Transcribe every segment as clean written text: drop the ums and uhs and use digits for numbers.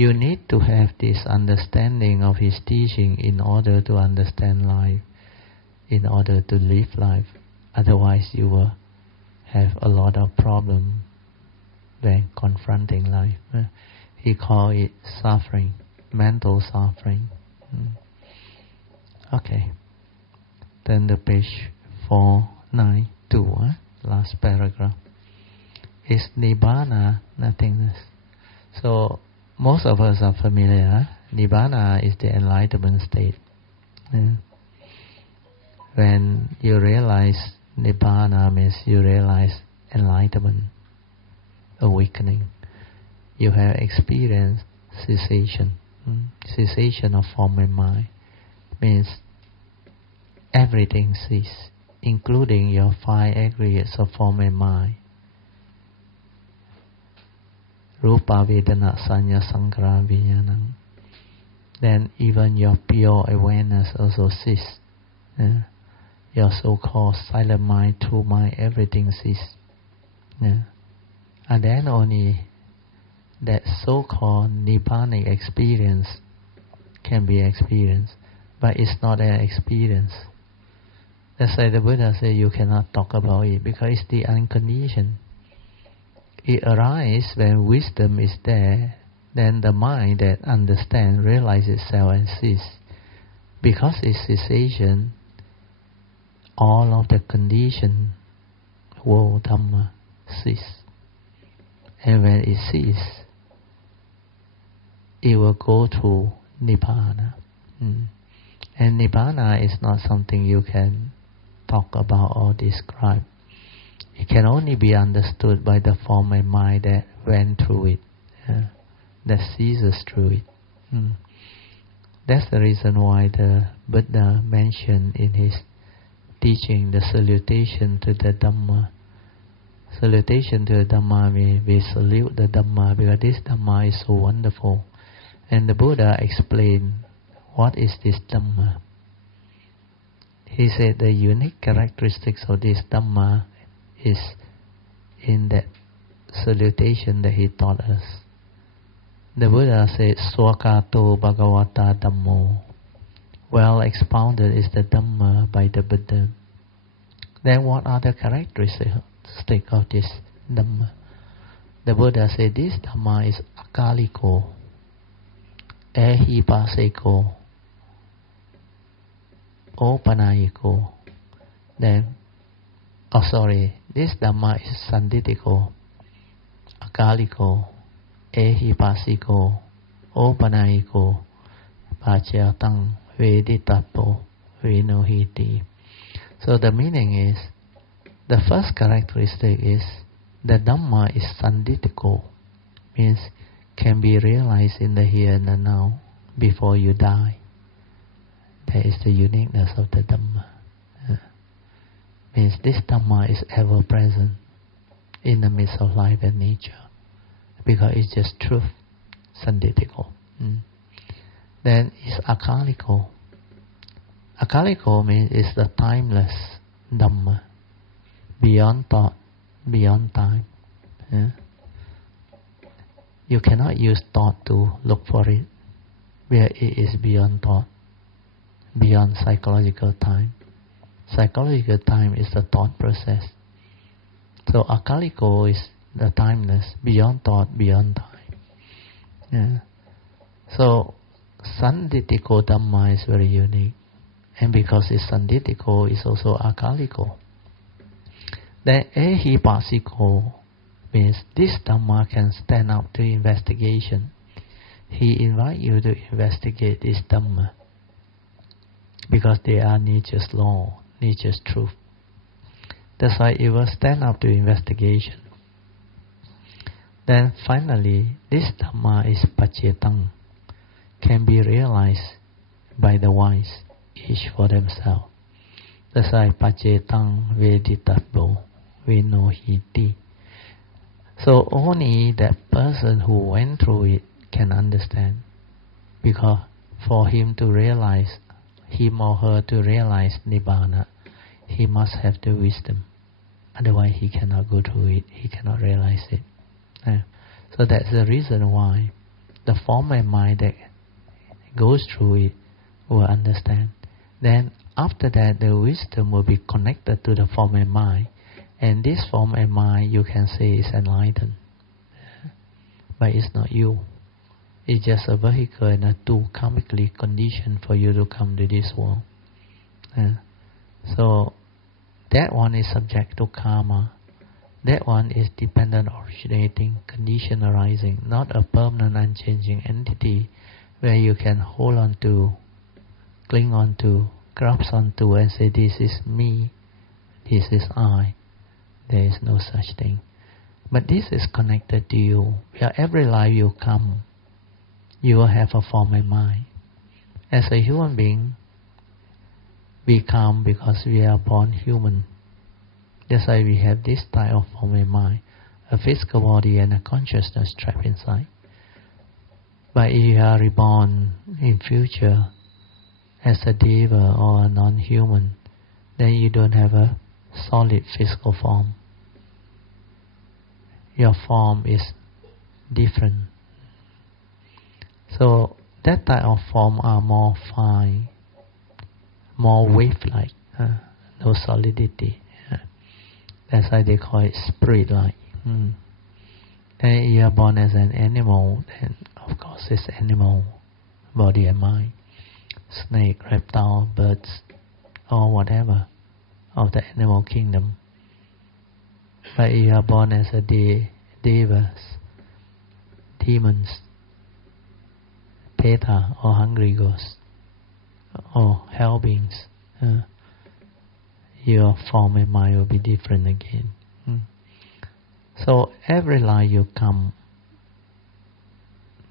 You need to have this understanding of his teaching in order to understand life, in order to live life. Otherwise you will have a lot of problem when confronting life. He called it suffering, mental suffering. Okay. Then the page 492, last paragraph. Is Nibbana nothingness? So most of us are familiar. Nibbana is the enlightenment state. When you realize Nibbana means you realize enlightenment, awakening. You have experienced cessation. Cessation of form and mind means everything ceases, including your 5 aggregates of form and mind. Rupa, Vedana, Sanya, Sankhara, Vijnana. Then even your pure awareness also ceases. Your so-called silent mind, true mind, everything ceases. And then only that so-called Nibbanic experience can be experienced, but it's not an experience. That's why the Buddha said you cannot talk about it, because it's the unconditioned. It arises when wisdom is there, then the mind that understands realizes itself and ceases. Because it's cessation, all of the conditioned world Dhamma cease. And when it ceases, it will go to Nibbana. And Nibbana is not something you can talk about or describe. It can only be understood by the form and mind that went through it, that seizes through it. That's the reason why the Buddha mentioned in his teaching the salutation to the Dhamma. Salutation to the Dhamma means we salute the Dhamma because this Dhamma is so wonderful. And the Buddha explained what is this Dhamma. He said the unique characteristics of this Dhamma is in that salutation that he taught us. The Buddha said, Swakato Bhagavata Dhammo. Well expounded is the Dhamma by the Buddha. Then what are the characteristics of this Dhamma? The Buddha said this Dhamma is akaliko, ehipaseko, opanayiko. Then, this Dhamma is sanditiko, akaliko, ehipasiko, opanayiko, pachyatang veditapo vinohiti. So the meaning is, the first characteristic is the Dhamma is sanditiko, means can be realized in the here and the now before you die. That is the uniqueness of the Dhamma. Means this Dhamma is ever present in the midst of life and nature, because it's just truth, sanditiko. Then it's akaliko. Akaliko means it's the timeless Dhamma, beyond thought, beyond time. You cannot use thought to look for it, where it is beyond thought, beyond psychological time. Psychological time is the thought process. So akaliko is the timeless, beyond thought, beyond time. So sanditiko Dhamma is very unique. And because it's sanditiko, it's also akaliko. Then ehipasiko means this Dhamma can stand up to investigation. He invites you to investigate this Dhamma, because they are nature's law, nature's truth. That's why it will stand up to investigation. Then finally, this Dhamma is pachyatang, can be realized by the wise, each for themselves. That's why pachyatang veditapo vinohiti. So only that person who went through it can understand, because for him to realize, him or her to realize Nibbana, he must have the wisdom. Otherwise he cannot go through it, he cannot realize it. So that's the reason why The form and mind that goes through it will understand. Then after that, the wisdom will be connected to the form and mind. And this form and mind, you can say, is enlightened. But it's not you. It's just a vehicle and a tool karmically conditioned for you to come to this world. So that one is subject to karma. That one is dependent, originating, condition arising, not a permanent, unchanging entity where you can hold on to, cling on to, grasp on to and say, this is me, this is I. There is no such thing. But this is connected to you. Where every life you come, you will have a form and mind. As a human being, we come because we are born human. That's why we have this type of form and mind, a physical body and a consciousness trapped inside. But if you are reborn in future as a deva or a non-human, then you don't have a solid physical form. Your form is different. So that type of form are more fine, more wave-like, no solidity. That's why they call it spirit-like. And you are born as an animal, then of course it's animal, body and mind. Snake, reptile, birds, or whatever of the animal kingdom. But you are born as a devas, demons, Peta or hungry ghosts, or hell beings. Your form and mind will be different again. So every life you come,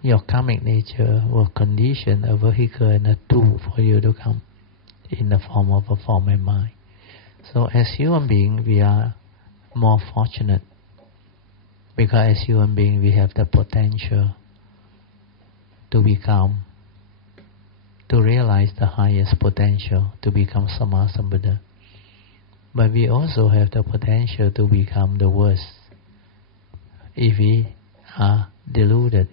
your karmic nature will condition a vehicle and a tool for you to come in the form of a form and mind. So as human beings, we are more fortunate because as human beings we have the potential to become, to realize the highest potential, to become Sammasambuddha. But we also have the potential to become the worst if we are deluded,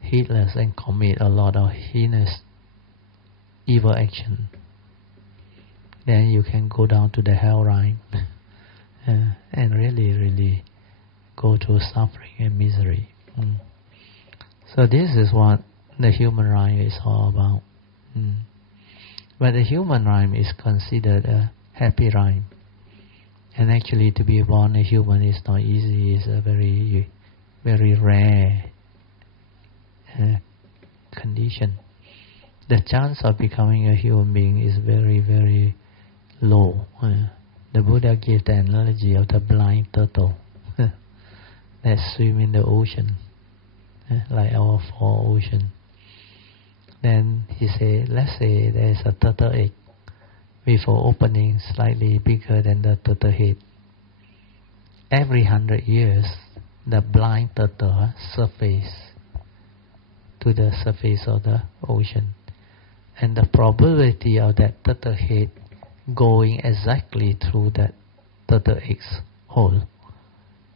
heedless, and commit a lot of heinous evil action. Then you can go down to the hell realm and really go through suffering and misery. So this is what the human realm is all about. But the human realm is considered a happy realm. And actually to be born a human is not easy. It's a very rare condition. The chance of becoming a human being is very low. The Buddha gave the analogy of the blind turtle that swim in the ocean, like our four oceans. Then he said, let's say there is a turtle egg with an opening slightly bigger than the turtle head. Every 100 years, the blind turtle surfaces to the surface of the ocean. And the probability of that turtle head going exactly through that turtle egg's hole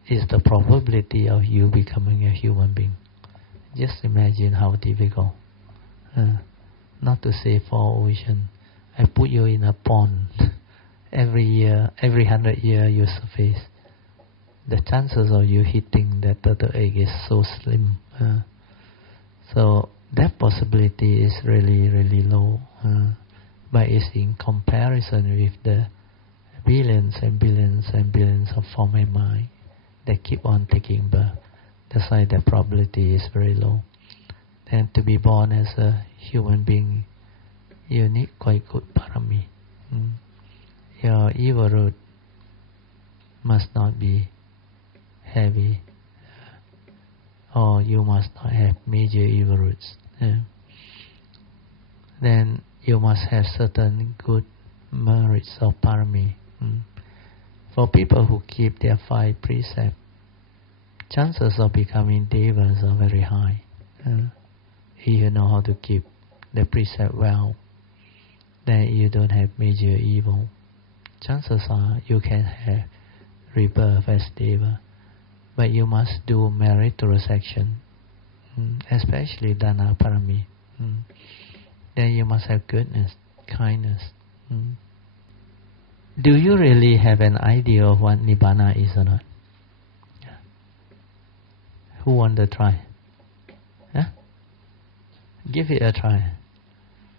is the probability of you becoming a human being. Just imagine how difficult. Not to say for ocean. I put you in a pond. Every year, every 100 years you surface. The chances of you hitting that turtle egg is so slim. So that possibility is really low. But it's in comparison with the billions and billions and billions of form and mind that keep on taking birth. That's why the probability is very low. And to be born as a human being, you need quite good parami. Your evil root must not be heavy, or you must not have major evil roots. Then you must have certain good merits of parami. For people who keep their 5 precepts, chances of becoming devas are very high. If you know how to keep the precept well, then you don't have major evil. Chances are you can have rebirth as deva, but you must do meritorious action. especially Dana Parami. Then you must have goodness, kindness. Do you really have an idea of what Nibbana is or not? Yeah. Who want to try? Huh? Give it a try.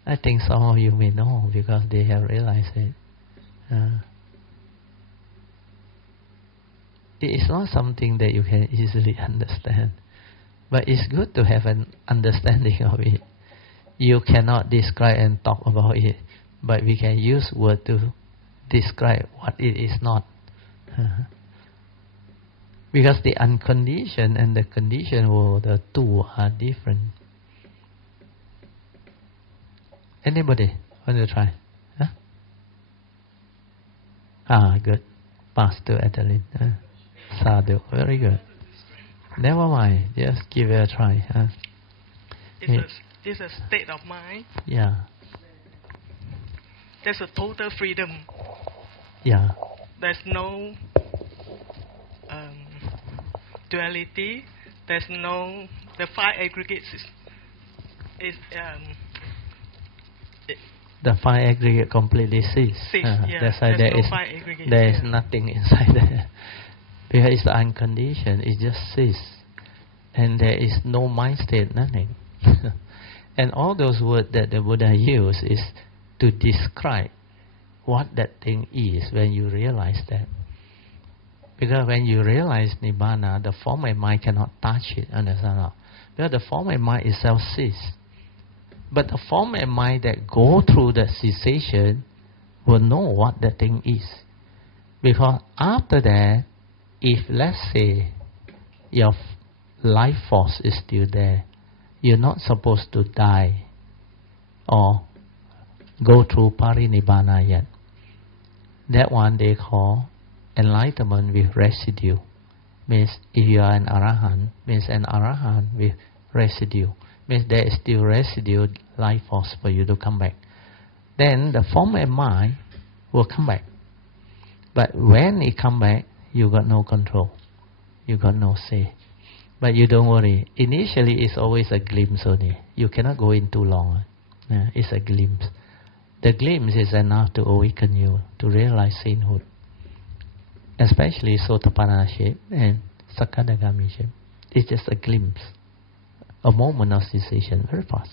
I think some of you may know because they have realized it. It is not something that you can easily understand, but it's good to have an understanding of it. You cannot describe and talk about it, but we can use word to describe what it is not. Because the unconditioned and the conditioned world, the two are different. Anybody want to try? Good. Pass to Adeline. Sadhu, very good. Never mind, just give it a try. It's a state of mind. Yeah. There's a total freedom. Yeah. There's no duality. There's no the five aggregates the five aggregate completely cease. That's why there is nothing inside there. Because it's unconditioned, it just cease. And there is no mind state, nothing. And all those words that the Buddha used is to describe what that thing is when you realize that. Because when you realize Nibbana, the form and mind cannot touch it, understand? Because the form and mind itself cease. But the form and mind that go through the cessation will know what that thing is. Because after that, if let's say your life force is still there, you're not supposed to die or go through parinibbana yet. That one they call enlightenment with residue. Means if you are an arahant, means an arahant with residue. Means there is still residue life force for you to come back. Then the form and mind will come back. But when it come back, you got no control. You got no say. But you don't worry. Initially, it's always a glimpse only. You cannot go in too long. It's a glimpse. The glimpse is enough to awaken you, to realize sainthood. Especially Sotapanna shape and Sakadagami shape. It's just a glimpse. A moment of cessation, very fast.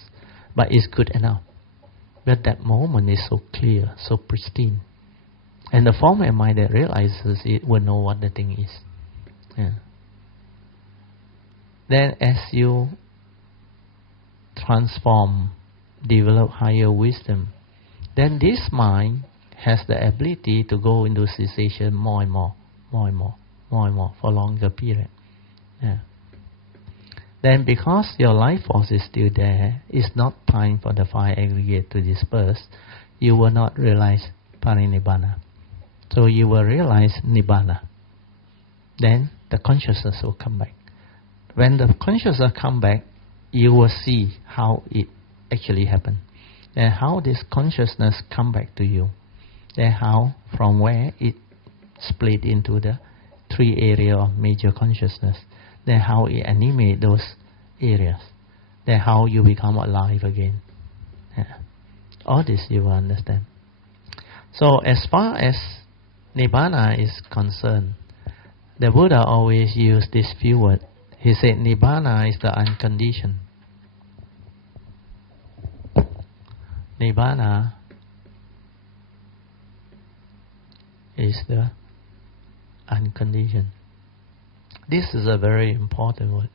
But it's good enough. But that moment is so clear, so pristine. And the form and mind that realizes it will know what the thing is. Then as you transform, develop higher wisdom, then this mind has the ability to go into cessation more and more for longer period. Then because your life force is still there, it's not time for the five aggregate to disperse, you will not realize parinibbana. So you will realize Nibbana. Then the consciousness will come back. When the consciousness come back, you will see how it actually happened. Then how this consciousness come back to you. Then how, from where it split into the three areas of major consciousness. Then how it animate those areas. Then how you become alive again. All this you will understand. So as far as Nibbana is concerned, the Buddha always used this few words. He said Nibbana is the unconditioned. Nibbana is the unconditioned. This is a very important word.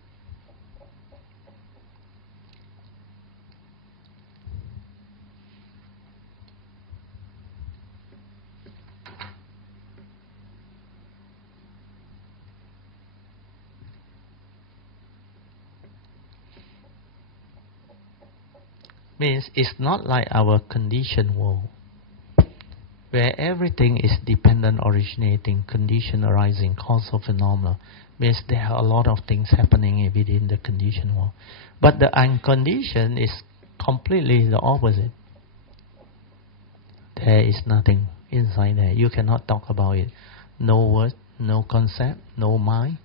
Means it's not like our conditioned world, where everything is dependent, originating, condition arising, causal phenomena. Means there are a lot of things happening within the conditioned world. But the unconditioned is completely the opposite. There is nothing inside there. You cannot talk about it. No word, no concept, no mind.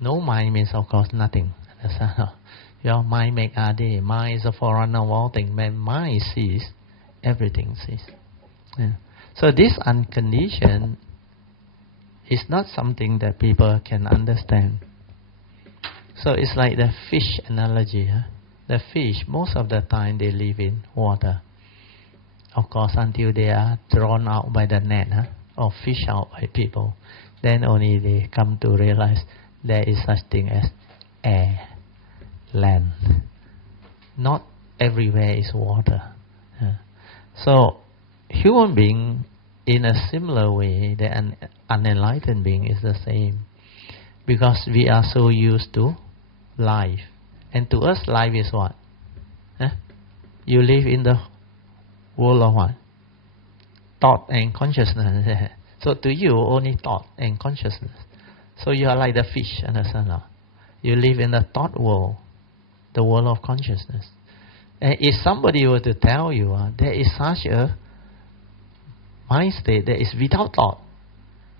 No mind means, of course, nothing. Understand? Your mind make adi. Mind is a forerunner of all things. When mind sees, everything sees. Yeah. So this unconditioned is not something that people can understand. So it's like the fish analogy. The fish, most of the time, they live in water. Of course, until they are thrown out by the net, or fished out by people, then only they come to realize there is such thing as air, land. Not everywhere is water. So, human being, in a similar way, the unenlightened being is the same. Because we are so used to life. And to us, life is what? You live in the world of what? Thought and consciousness. So to you, only thought and consciousness. So you are like the fish, understand? You live in the thought world, the world of consciousness. And if somebody were to tell you there is such a mind state that is without thought,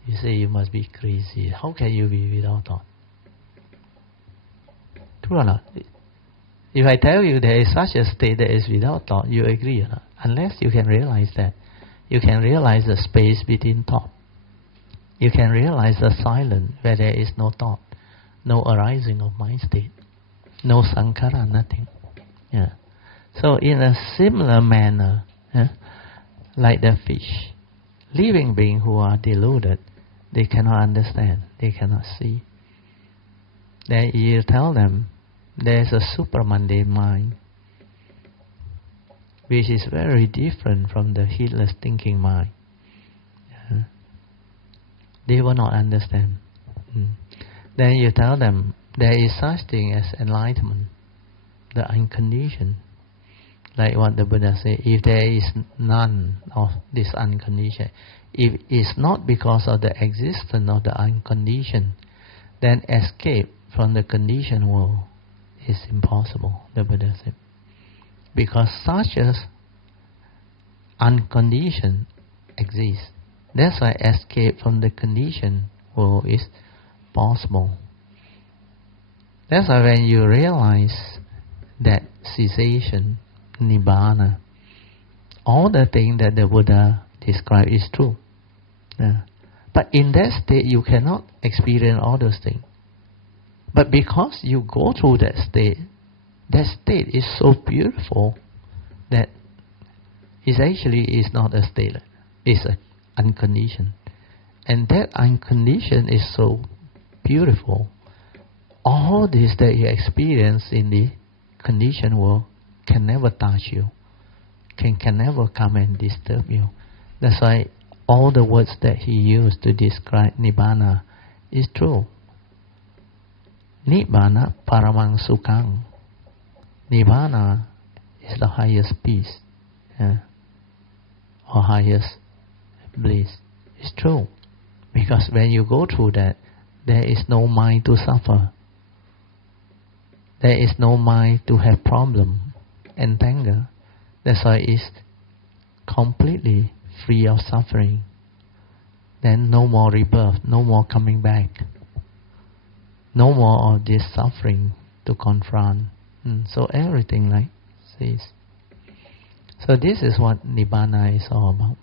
you say you must be crazy. How can you be without thought? True or not? If I tell you there is such a state that is without thought, you agree or not? Unless you can realize that. You can realize the space between thought. You can realize the silence where there is no thought, no arising of mind state, no sankhara, nothing. Yeah. So in a similar manner, like the fish, living beings who are deluded, they cannot understand, they cannot see. Then you tell them there is a supramundane mind, which is very different from the heedless thinking mind. They will not understand. Then you tell them there is such thing as enlightenment, the unconditioned. Like what the Buddha said, if there is none of this unconditioned, if it's not because of the existence of the unconditioned, then escape from the conditioned world is impossible, the Buddha said. Because such as unconditioned exists. That's why escape from the conditioned world is possible. That's why when you realize that cessation, Nibbana, all the things that the Buddha described is true. But in that state you cannot experience all those things. But because you go through that state is so beautiful that it actually is not a state, it's an unconditioned. And that unconditioned is so beautiful. All this that you experience in the conditioned world can never touch you, can never come and disturb you. That's why all the words that he used to describe Nibbana is true. Nibbana paramang sukhang. Nibbana is the highest peace, or highest bliss. It's true. Because when you go through that, there is no mind to suffer. There is no mind to have problem, entangle. That's why it's completely free of suffering. Then no more rebirth, no more coming back. No more of this suffering to confront. So everything like this. So this is what Nibbana is all about.